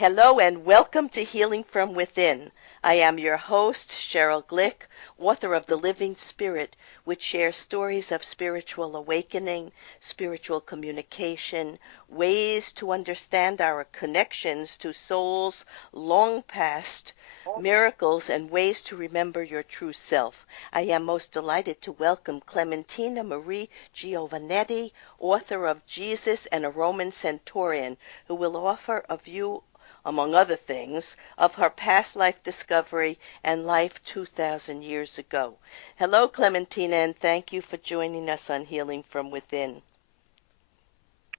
Hello and welcome to Healing from Within. I am your host, Sheryl Glick, author of The Living Spirit, which shares stories of spiritual awakening, spiritual communication, ways to understand our connections to souls long past, miracles, and ways to remember your true self. I am most delighted to welcome Clementina Marie Giovannetti, author of Jesus and a Roman Centurion, who will offer a view, among other things, of her past life discovery and life 2,000 years ago. Hello, Clementina, and thank you for joining us on Healing from Within.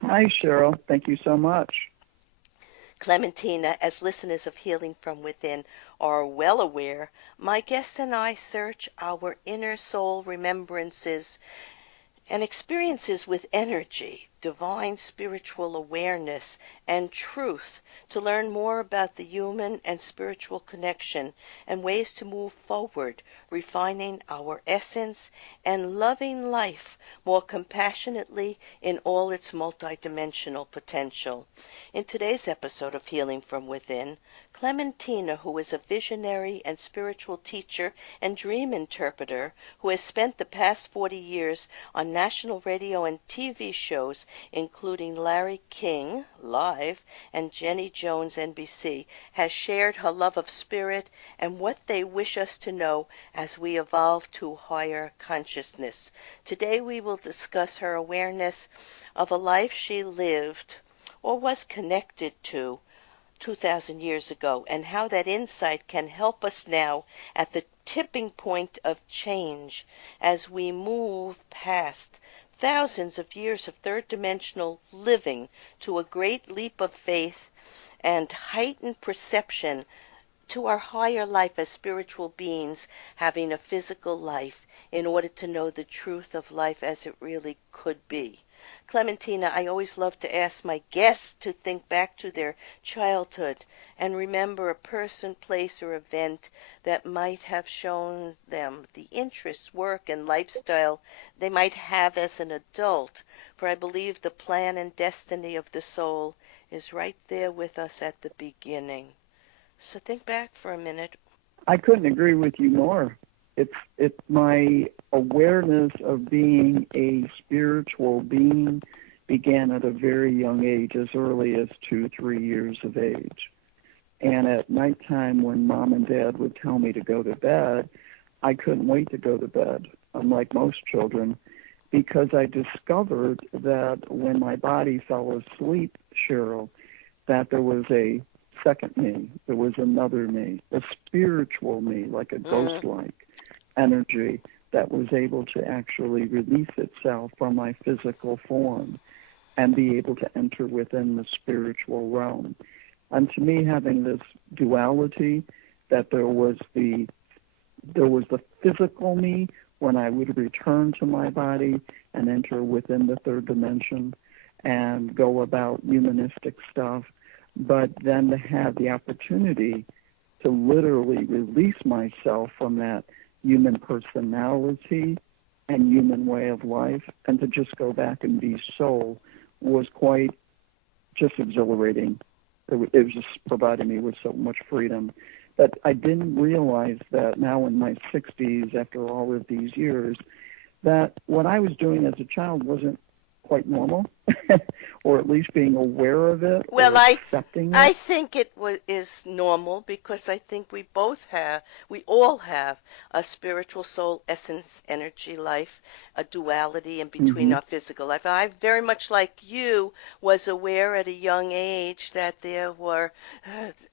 Hi, Sheryl. Thank you so much. Clementina, as listeners of Healing from Within are well aware, my guests and I search our inner soul remembrances and experiences with energy, divine spiritual awareness, and truth to learn more about the human and spiritual connection and ways to move forward, refining our essence and loving life more compassionately in all its multidimensional potential. In today's episode of Healing from Within, Clementina, who is a visionary and spiritual teacher and dream interpreter who has spent the past 40 years on national radio and TV shows including Larry King, Live, and Jenny Jones, NBC, has shared her love of spirit and what they wish us to know as we evolve to higher consciousness. Today we will discuss her awareness of a life she lived or was connected to 2,000 years ago, and how that insight can help us now at the tipping point of change as we move past thousands of years of third-dimensional living to a great leap of faith and heightened perception to our higher life as spiritual beings having a physical life in order to know the truth of life as it really could be. Clementina, I always love to ask my guests to think back to their childhood and remember a person, place, or event that might have shown them the interests, work, and lifestyle they might have as an adult, for I believe the plan and destiny of the soul is right there with us at the beginning. So think back for a minute. I couldn't agree with you more. It's my awareness of being a spiritual being began at a very young age, as early as 2-3 years of age. And at nighttime, when Mom and Dad would tell me to go to bed, I couldn't wait to go to bed, unlike most children, because I discovered that when my body fell asleep, Sheryl, that there was a second me, there was another me, a spiritual me, like a ghost-like energy that was able to actually release itself from my physical form and be able to enter within the spiritual realm. And to me, having this duality, that there was the physical me when I would return to my body and enter within the third dimension and go about humanistic stuff, but then to have the opportunity to literally release myself from that human personality and human way of life and to just go back and be soul was quite just exhilarating. It was just providing me with so much freedom. But I didn't realize that now in my 60s, after all of these years, that what I was doing as a child wasn't quite normal, or at least being aware of it, Well, or accepting I it. think it is normal because I think we all have a spiritual soul essence, energy, life, a duality in between our physical life. I very much like you was aware at a young age that there were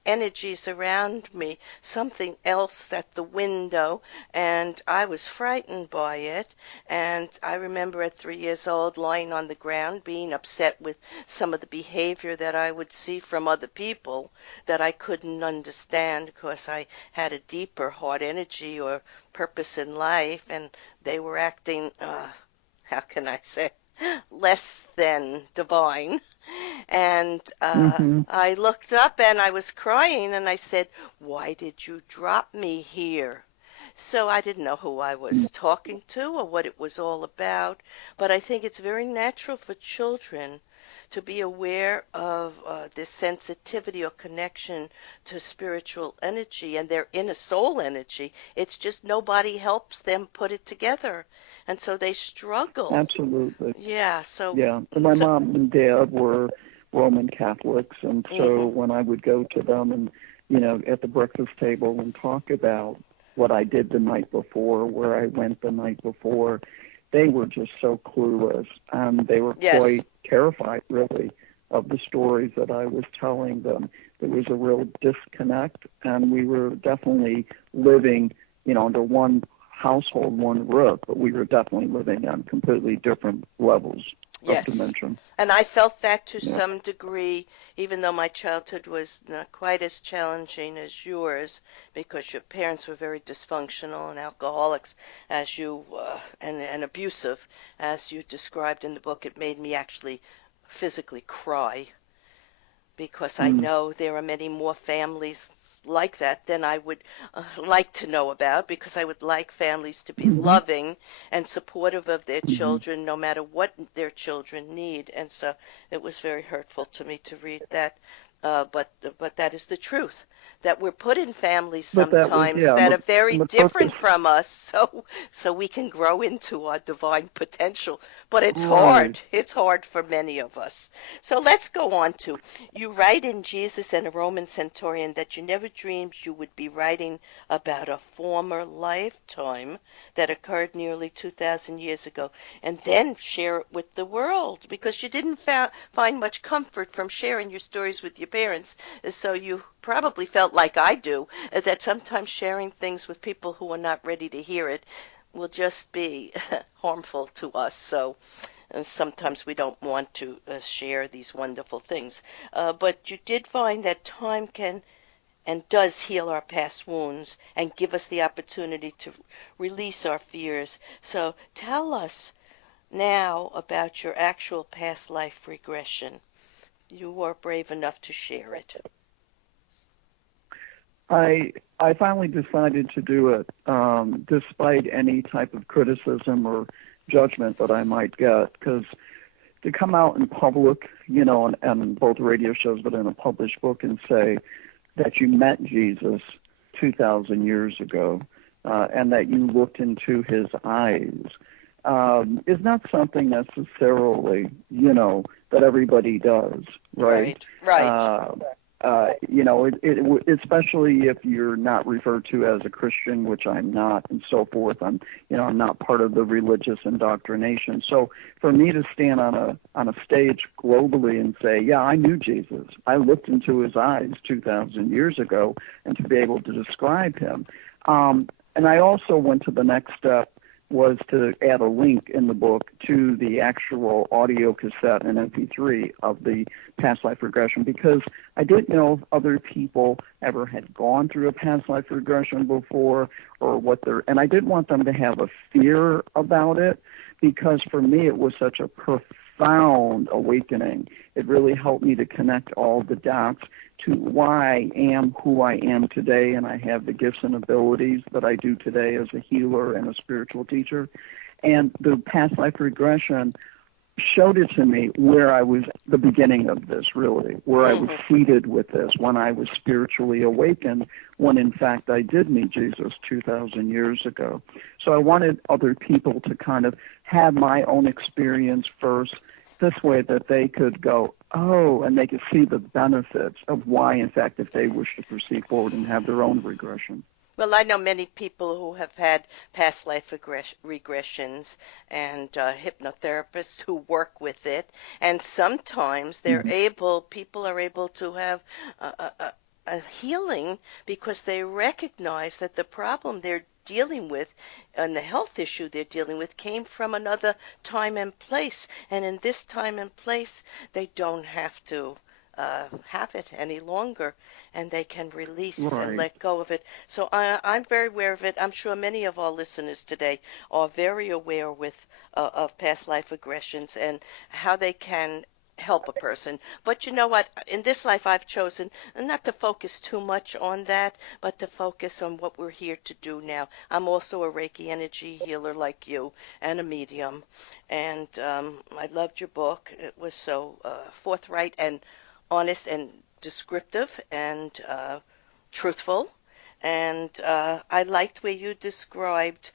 energies around me, something else at the window, and I was frightened by it. And I remember at 3 years old lying on the ground being upset with some of the behavior that I would see from other people that I couldn't understand because I had a deeper heart energy or purpose in life, and they were acting, how can I say, less than divine. And I looked up and I was crying and I said, "Why did you drop me here?" So I didn't know who I was talking to or what it was all about, but I think it's very natural for children to be aware of this sensitivity or connection to spiritual energy and their inner soul energy. It's just nobody helps them put it together. And so they struggle. Absolutely. Yeah, so, Yeah. And my so mom and dad were Roman Catholics, and so mhm. when I would go to them and, at the breakfast table and talk about what I did the night before, where I went the night before, they were just so clueless, and they were Yes. quite terrified, really, of the stories that I was telling them. There was a real disconnect, and we were definitely living, under one household, one roof, but we were definitely living on completely different levels of Yes. dimension. And I felt that to Yeah. some degree, even though my childhood was not quite as challenging as yours, because your parents were very dysfunctional and alcoholics, as you and abusive, as you described in the book. It made me actually physically cry because I Mm. know there are many more families like that than I would like to know about, because I would like families to be Mm-hmm. loving and supportive of their Mm-hmm. children no matter what their children need. And so it was very hurtful to me to read that. But that is the truth, that we're put in families But that was, sometimes yeah, that are very and the purpose. different from us, so we can grow into our divine potential. But it's Right. hard. It's hard for many of us. So let's go on to, you write in Jesus and a Roman Centurion that you never dreamed you would be writing about a former lifetime that occurred nearly 2,000 years ago, and then share it with the world, because you didn't find much comfort from sharing your stories with your parents. So you probably felt like I do, that sometimes sharing things with people who are not ready to hear it will just be harmful to us. So and sometimes we don't want to share these wonderful things. But you did find that time can and does heal our past wounds and give us the opportunity to release our fears. So tell us now about your actual past life regression. You were brave enough to share it. I finally decided to do it, despite any type of criticism or judgment that I might get, because to come out in public, and both radio shows, but in a published book, and say that you met Jesus 2,000 years ago, and that you looked into his eyes, is not something necessarily, that everybody does, right? Right, right. Uh, especially if you're not referred to as a Christian, which I'm not, and so forth. I'm not part of the religious indoctrination. So for me to stand on a stage globally and say, yeah, I knew Jesus, I looked into his eyes 2,000 years ago, and to be able to describe him. And I also went to the next step, was to add a link in the book to the actual audio cassette and MP3 of the past life regression, because I didn't know if other people ever had gone through a past life regression before, or and I didn't want them to have a fear about it, because for me it was such a profound awakening. It really helped me to connect all the dots to why I am who I am today, and I have the gifts and abilities that I do today as a healer and a spiritual teacher. And the past life regression showed it to me where I was, the beginning of this, really, where I was Mhm. seated with this, when I was spiritually awakened, when in fact I did meet Jesus 2,000 years ago. So I wanted other people to kind of have my own experience first, this way that they could go, oh, and they could see the benefits of why, in fact, if they wish to proceed forward and have their own regression. Well, I know many people who have had past life regressions, and hypnotherapists who work with it. And sometimes Mm-hmm. people are able to have a healing because they recognize that the problem they're dealing with and the health issue they're dealing with came from another time and place. And in this time and place, they don't have to have it any longer, and they can release and Right. let go of it. So I'm very aware of it. I'm sure many of our listeners today are very aware of past life regressions and how they can help a person. But you know what? In this life, I've chosen not to focus too much on that, but to focus on what we're here to do now. I'm also a Reiki energy healer like you and a medium. And I loved your book. It was so forthright and honest and descriptive and truthful. And I liked where you described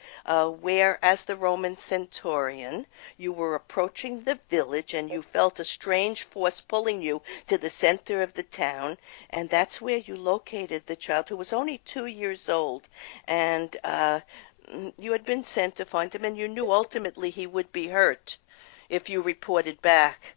where, as the Roman centurion, you were approaching the village and you felt a strange force pulling you to the center of the town. And that's where you located the child who was only 2 years old. And you had been sent to find him, and you knew ultimately he would be hurt if you reported back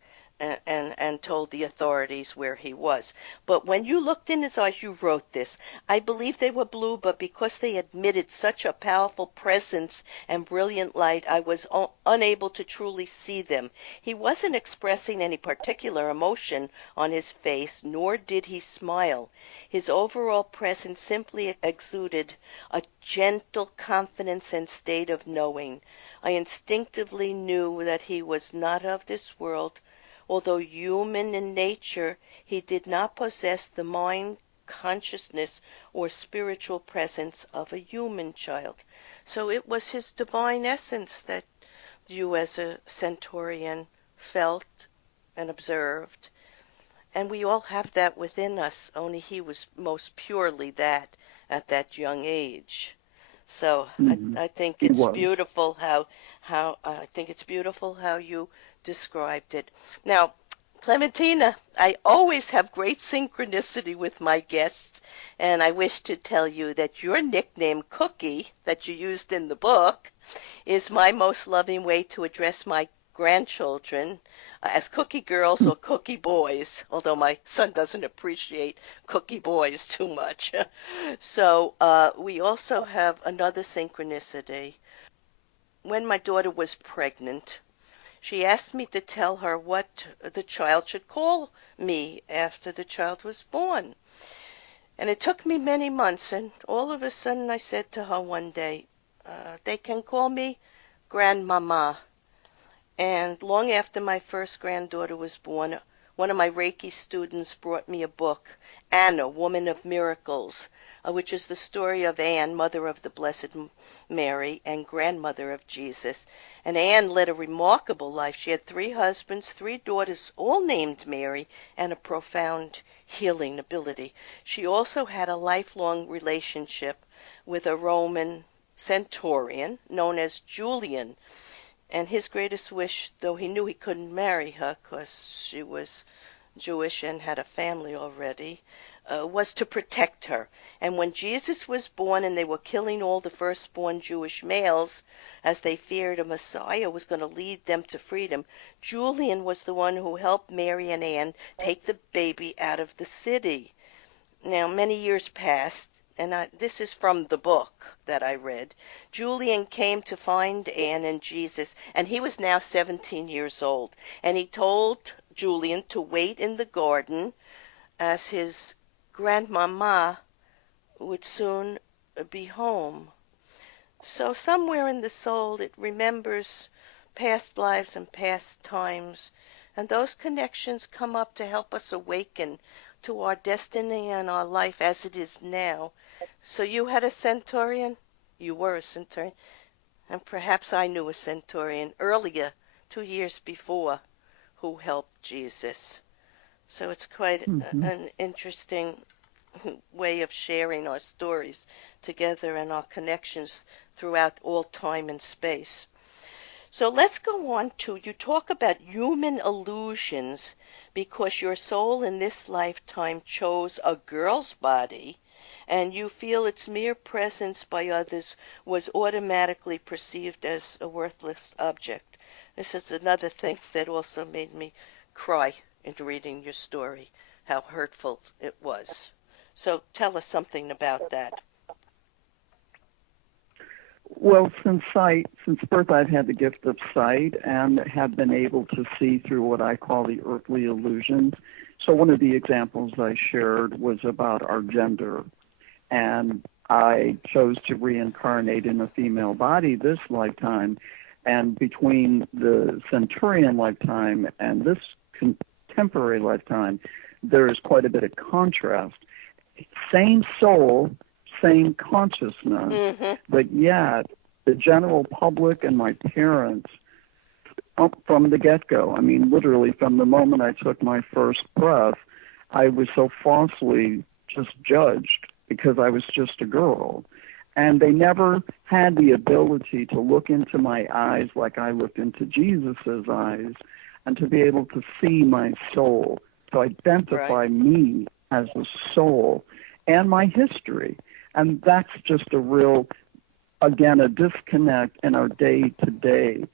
and told the authorities where he was. But when you looked in his eyes, you wrote this. I believe they were blue, but because they admitted such a powerful presence and brilliant light, I was unable to truly see them. He wasn't expressing any particular emotion on his face, nor did he smile. His overall presence simply exuded a gentle confidence and state of knowing. I instinctively knew that he was not of this world. Although human in nature, he did not possess the mind, consciousness, or spiritual presence of a human child. So it was his divine essence that you, as a centurion, felt and observed. And we all have that within us, only he was most purely that at that young age. So Hmm. I think He it's was. beautiful how I think it's beautiful how you described it. Now, Clementina, I always have great synchronicity with my guests, and I wish to tell you that your nickname Cookie that you used in the book is my most loving way to address my grandchildren as cookie girls or cookie boys, although my son doesn't appreciate cookie boys too much. So we also have another synchronicity. When my daughter was pregnant, she asked me to tell her what the child should call me after the child was born. And it took me many months, and all of a sudden I said to her one day, they can call me Grandmama. And long after my first granddaughter was born, one of my Reiki students brought me a book, Anna, Woman of Miracles, which is the story of Anne, mother of the Blessed Mary and grandmother of Jesus. And Anne led a remarkable life. She had 3 husbands, 3 daughters, all named Mary, and a profound healing ability. She also had a lifelong relationship with a Roman centurion known as Julian, and his greatest wish, though he knew he couldn't marry her because she was Jewish and had a family already, was to protect her. And when Jesus was born and they were killing all the firstborn Jewish males, as they feared a Messiah was going to lead them to freedom, Julian was the one who helped Mary and Anne take the baby out of the city. Now, many years passed, and this is from the book that I read. Julian came to find Anne and Jesus, and he was now 17 years old. And he told Julian to wait in the garden as his grandmama would soon be home. So somewhere in the soul it remembers past lives and past times, and those connections come up to help us awaken to our destiny and our life as it is now. So you had a centurion? You were a centurion. And perhaps I knew a centurion earlier, 2 years before, who helped Jesus. So it's quite Hmm. an interesting way of sharing our stories together and our connections throughout all time and space. So let's go on to you talk about human illusions because your soul in this lifetime chose a girl's body and you feel its mere presence by others was automatically perceived as a worthless object. This is another thing that also made me cry in reading your story, how hurtful it was. So tell us something about that. Well, since birth, I've had the gift of sight and have been able to see through what I call the earthly illusions. So one of the examples I shared was about our gender, and I chose to reincarnate in a female body this lifetime. And between the centurion lifetime and this contemporary lifetime, there is quite a bit of contrast. Same soul, same consciousness, but yet the general public and my parents, from the get-go, I mean, literally from the moment I took my first breath, I was so falsely just judged because I was just a girl. And they never had the ability to look into my eyes like I looked into Jesus's eyes and to be able to see my soul, to identify me as a soul and my history. And that's just a real, again, a disconnect in our day-to-day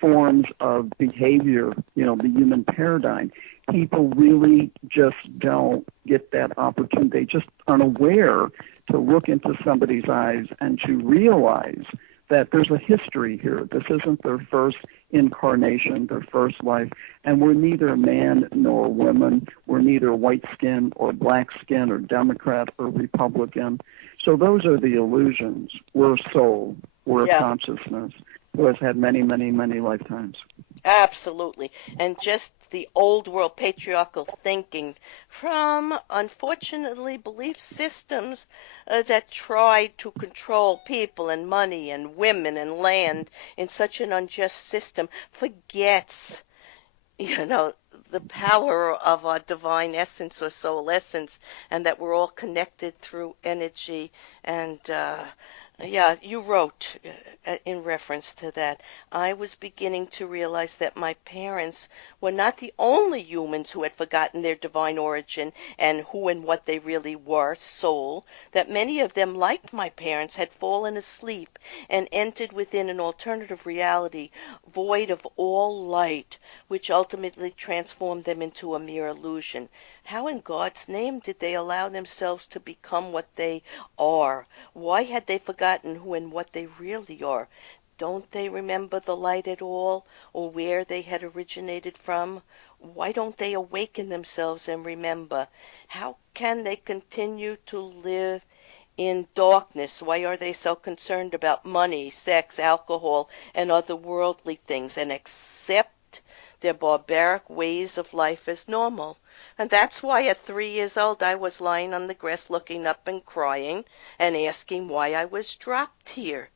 forms of behavior, you know, the human paradigm. People really just don't get that opportunity. They just aren't aware to look into somebody's eyes and to realize that there's a history here. This isn't their first incarnation, their first life, and we're neither man nor woman. We're neither white skin or black skin or Democrat or Republican. So those are the illusions. We're a soul. We're a consciousness who has had many, many, many lifetimes. Absolutely. And just the old world patriarchal thinking from, unfortunately, belief systems that try to control people and money and women and land in such an unjust system forgets, you know, the power of our divine essence or soul essence, and that we're all connected through energy. And yeah, you wrote in reference to that, I was beginning to realize that my parents were not the only humans who had forgotten their divine origin and who and what they really were, soul, that many of them, like my parents, had fallen asleep and entered within an alternative reality, void of all light, which ultimately transformed them into a mere illusion. How in God's name did they allow themselves to become what they are? Why had they forgotten who and what they really are? Don't they remember the light at all, or where they had originated from? Why don't they awaken themselves and remember? How can they continue to live in darkness? Why are they so concerned about money, sex, alcohol, and other worldly things, and accept their barbaric ways of life as normal? And that's why at 3 years old I was lying on the grass looking up and crying and asking why I was dropped here.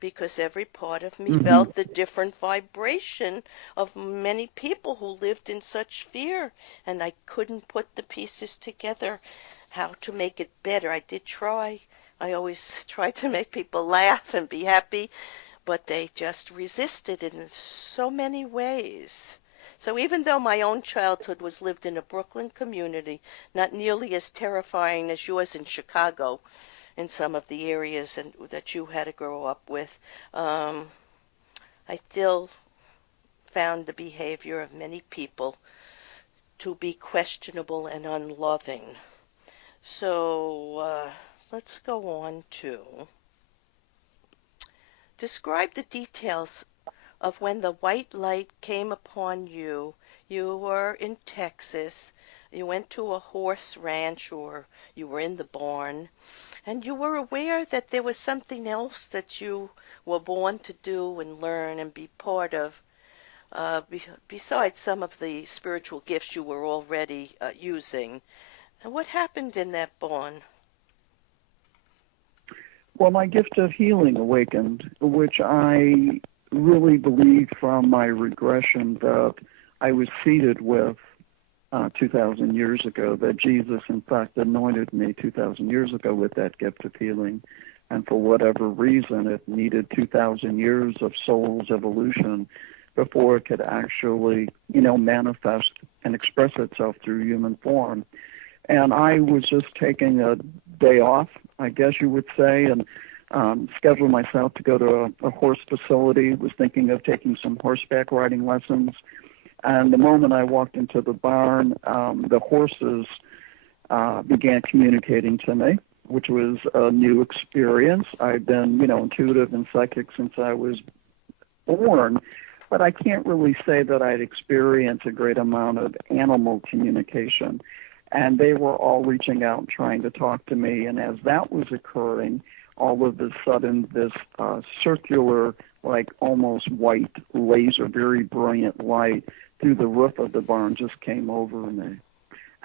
Because every part of me felt the different vibration of many people who lived in such fear, and I couldn't put the pieces together how to make it better. I did try. I always tried to make people laugh and be happy, but they just resisted in so many ways. So even though my own childhood was lived in a Brooklyn community, not nearly as terrifying as yours in Chicago, in some of the areas that you had to grow up with, I still found the behavior of many people to be questionable and unloving. So let's go on to describe the details of when the white light came upon you. You were in Texas. You went to a horse ranch, or you were in the barn, and you were aware that there was something else that you were born to do and learn and be part of, besides some of the spiritual gifts you were already using. And what happened in that barn? Well, my gift of healing awakened, which I really believe from my regression that I was seated with 2,000 years ago, that Jesus, in fact, anointed me 2,000 years ago with that gift of healing. And for whatever reason, it needed 2,000 years of soul's evolution before it could actually, you know, manifest and express itself through human form. And I was just taking a day off, I guess you would say, and scheduled myself to go to a horse facility, was thinking of taking some horseback riding lessons. And the moment I walked into the barn, the horses began communicating to me, which was a new experience. I've been, you know, intuitive and psychic since I was born, but I can't really say that I'd experienced a great amount of animal communication. And they were all reaching out and trying to talk to me. And as that was occurring, all of a sudden this circular, like almost white laser, very brilliant light through the roof of the barn just came over me.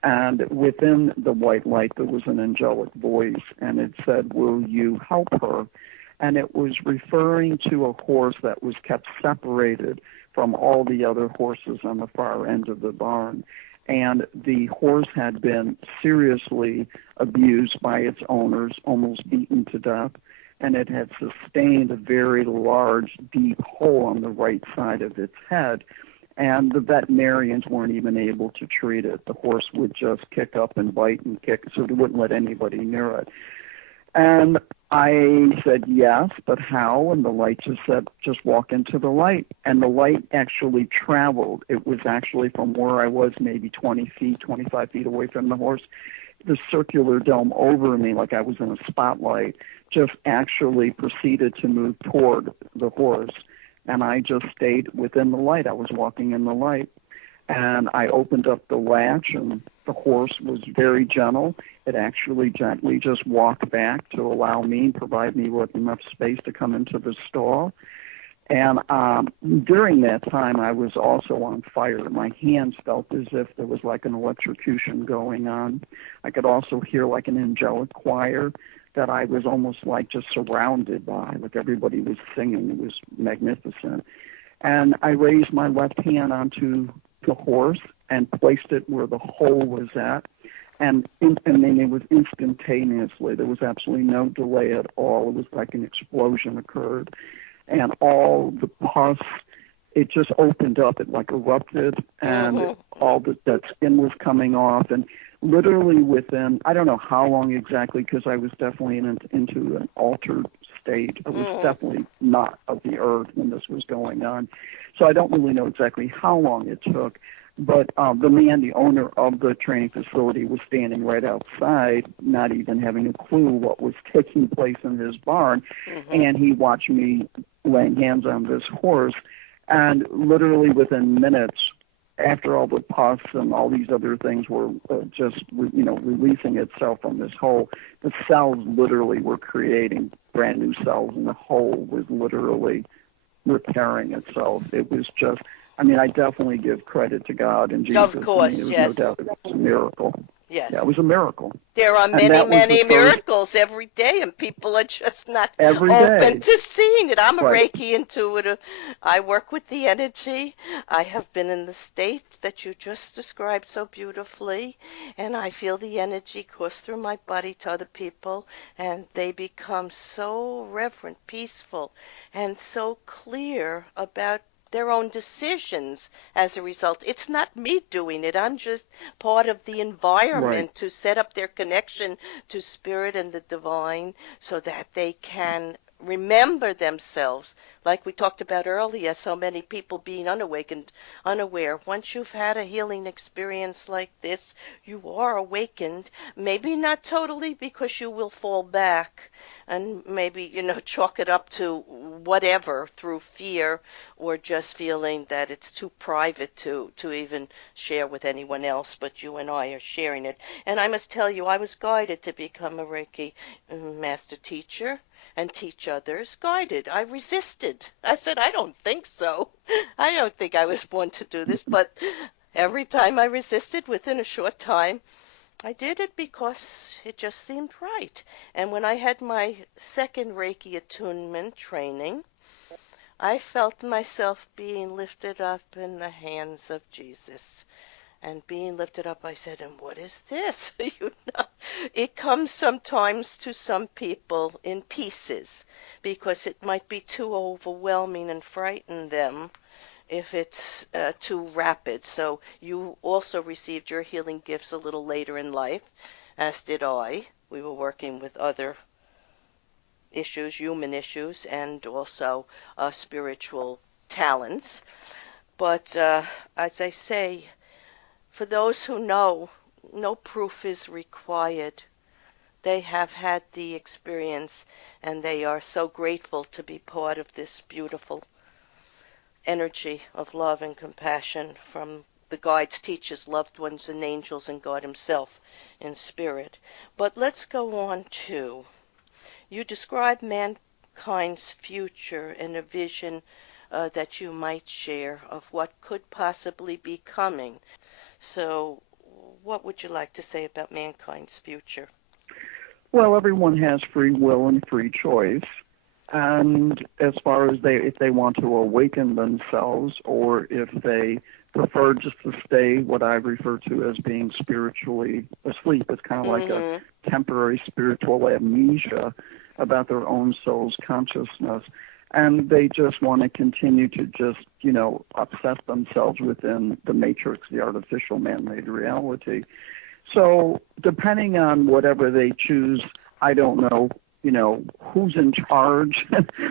And within the white light, there was an angelic voice, and it said, "Will you help her?" And it was referring to a horse that was kept separated from all the other horses on the far end of the barn. And the horse had been seriously abused by its owners, almost beaten to death, and it had sustained a very large, deep hole on the right side of its head. And the veterinarians weren't even able to treat it. The horse would just kick up and bite and kick, so they wouldn't let anybody near it. And I said, yes, but how? And the light just said, just walk into the light. And the light actually traveled. It was actually from where I was, maybe 20 feet, 25 feet away from the horse. The circular dome over me, like I was in a spotlight, just actually proceeded to move toward the horse. And I just stayed within the light. I was walking in the light. And I opened up the latch, and the horse was very gentle. It actually gently just walked back to allow me, provide me with enough space to come into the stall. And during that time, I was also on fire. My hands felt as if there was like an electrocution going on. I could also hear like an angelic choir that I was almost like just surrounded by, like everybody was singing. It was magnificent. And I raised my left hand onto the horse and placed it where the hole was at. And then it was instantaneously. There was absolutely no delay at all. It was like an explosion occurred. And all the pus, it just opened up. It like erupted, and all that skin was coming off. And literally within, I don't know how long exactly, because I was definitely into an altered state. I was definitely not of the earth when this was going on. So I don't really know exactly how long it took. But the man, the owner of the training facility, was standing right outside, not even having a clue what was taking place in his barn. And he watched me laying hands on this horse. And literally within minutes, after all the pus and all these other things were releasing itself from this hole, the cells literally were creating brand new cells, and the hole was literally repairing itself. It was just, I mean, I definitely give credit to God and Jesus. Of course, there was yes. no doubt it was a miracle. Yes. Yeah, it was a miracle. There are And many, that was the many first, miracles every day, and people are just not every open day. to seeing it. I'm a Right. Reiki intuitive. I work with the energy. I have been in the state that you just described so beautifully, and I feel the energy course through my body to other people, and they become so reverent, peaceful, and so clear about their own decisions as a result. It's not me doing it. I'm just part of the Right. environment to set up their connection to spirit and the divine so that they can remember themselves. Like we talked about earlier, so many people being unawakened, unaware. Once you've had a healing experience like this, you are awakened. Maybe not totally, because you will fall back and maybe, chalk it up to whatever, through fear or just feeling that it's too private to even share with anyone else, but you and I are sharing it. And I must tell you, I was guided to become a Reiki master teacher and teach others. Guided. I resisted. I said, I don't think so. I don't think I was born to do this. But every time I resisted, within a short time, I did it because it just seemed right. And when I had my second Reiki attunement training, I felt myself being lifted up in the hands of Jesus. And being lifted up, I said, and what is this? It comes sometimes to some people in pieces, because it might be too overwhelming and frighten them if it's too rapid. So you also received your healing gifts a little later in life, as did I. We were working with other issues, human issues, and also spiritual talents. But as I say, for those who know, no proof is required. They have had the experience, and they are so grateful to be part of this beautiful energy of love and compassion from the guides, teachers, loved ones, and angels, and God Himself in spirit. But let's go on to, you describe mankind's future in a vision that you might share of what could possibly be coming. So, what would you like to say about mankind's future? Well, everyone has free will and free choice. And as far as if they want to awaken themselves, or if they prefer just to stay what I refer to as being spiritually asleep, it's kind of like a Mm-hmm. temporary spiritual amnesia about their own soul's consciousness. And they just want to continue to just, obsess themselves within the matrix, the artificial man-made reality. So depending on whatever they choose, I don't know, who's in charge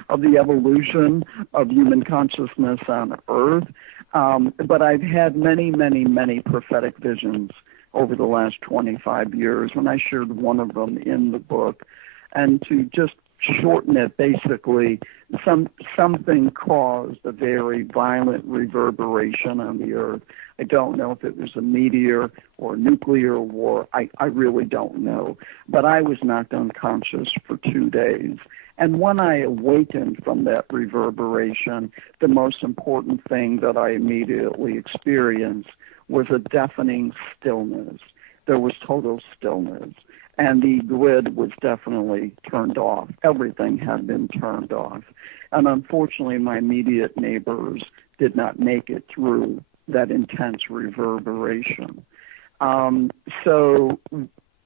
of the evolution of human consciousness on Earth. But I've had many, many, many prophetic visions over the last 25 years, and I shared one of them in the book. And to just shorten it, basically, something caused a very violent reverberation on the Earth. I don't know if it was a meteor or a nuclear war. I really don't know. But I was knocked unconscious for 2 days. And when I awakened from that reverberation, the most important thing that I immediately experienced was a deafening stillness. There was total stillness. And the grid was definitely turned off. Everything had been turned off. And unfortunately, my immediate neighbors did not make it through that intense reverberation. So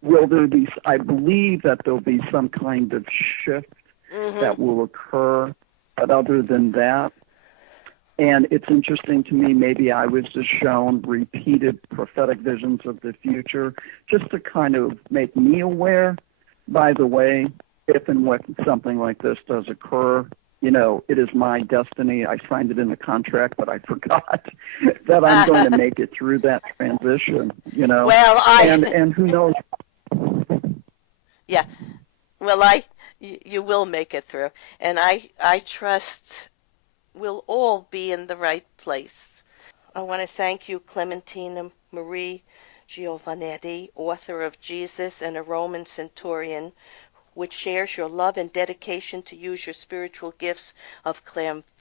will there be, I believe that there'll be some kind of shift that will occur. But other than that, and it's interesting to me, maybe I was just shown repeated prophetic visions of the future just to kind of make me aware, by the way, if and when something like this does occur, it is my destiny. I signed it in the contract, but I forgot that I'm going to make it through that transition, Well, and who knows? Yeah. Well, you will make it through, and I trust we'll all be in the right place. I want to thank you, Clementina Marie Giovannetti, author of Jesus and a Roman Centurion, which shares your love and dedication to use your spiritual gifts of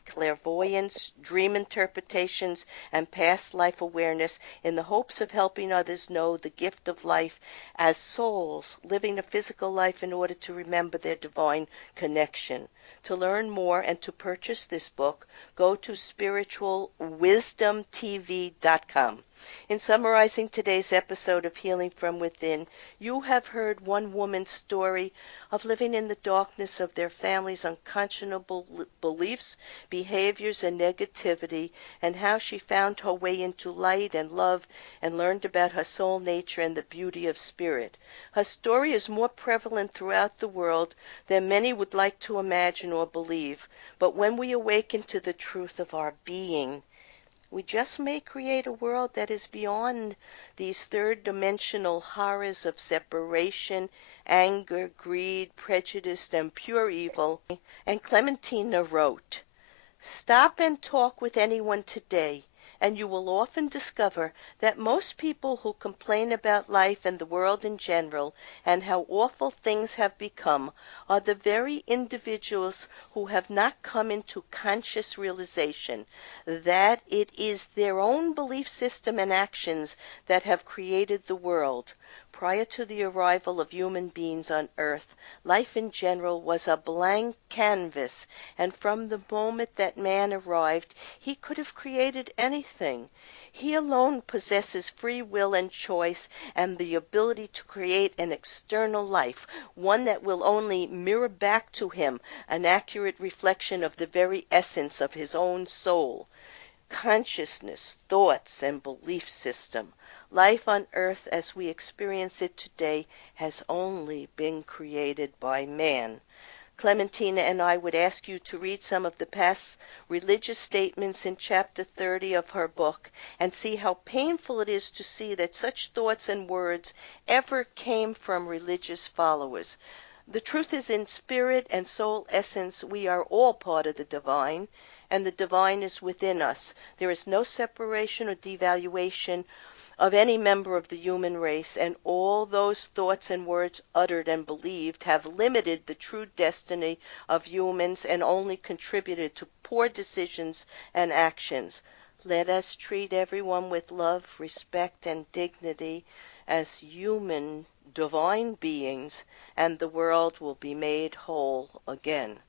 clairvoyance, dream interpretations, and past life awareness in the hopes of helping others know the gift of life as souls living a physical life in order to remember their divine connection. To learn more and to purchase this book, go to spiritualwisdomtv.com. In summarizing today's episode of Healing from Within, you have heard one woman's story of living in the darkness of their family's unconscionable beliefs, behaviors, and negativity, and how she found her way into light and love and learned about her soul nature and the beauty of spirit. Her story is more prevalent throughout the world than many would like to imagine or believe, but when we awaken to the truth of our being, we just may create a world that is beyond these third-dimensional horrors of separation, anger, greed, prejudice, and pure evil. And Clementina wrote, "Stop and talk with anyone today, and you will often discover that most people who complain about life and the world in general and how awful things have become are the very individuals who have not come into conscious realization that it is their own belief system and actions that have created the world. Prior to the arrival of human beings on earth, life in general was a blank canvas, and from the moment that man arrived, he could have created anything. He alone possesses free will and choice and the ability to create an external life, one that will only mirror back to him an accurate reflection of the very essence of his own soul, consciousness, thoughts, and belief system. Life on earth as we experience it today has only been created by man." Clementina and I would ask you to read some of the past religious statements in chapter 30 of her book and see how painful it is to see that such thoughts and words ever came from religious followers. The truth is, in spirit and soul essence, we are all part of the divine, and the divine is within us. There is no separation or devaluation of any member of the human race, and all those thoughts and words uttered and believed have limited the true destiny of humans and only contributed to poor decisions and actions. Let us treat everyone with love, respect, and dignity as human, divine beings, and the world will be made whole again.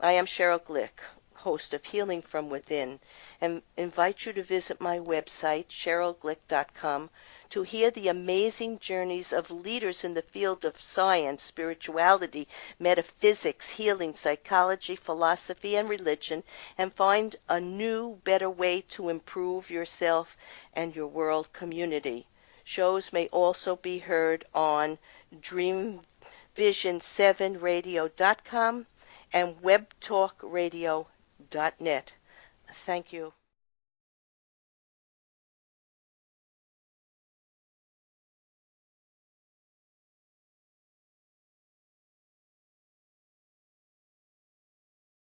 I am Sheryl Glick, host of Healing from Within, and invite you to visit my website, SherylGlick.com, to hear the amazing journeys of leaders in the field of science, spirituality, metaphysics, healing, psychology, philosophy, and religion, and find a new, better way to improve yourself and your world community. Shows may also be heard on dreamvision7radio.com and webtalkradio.net. Thank you.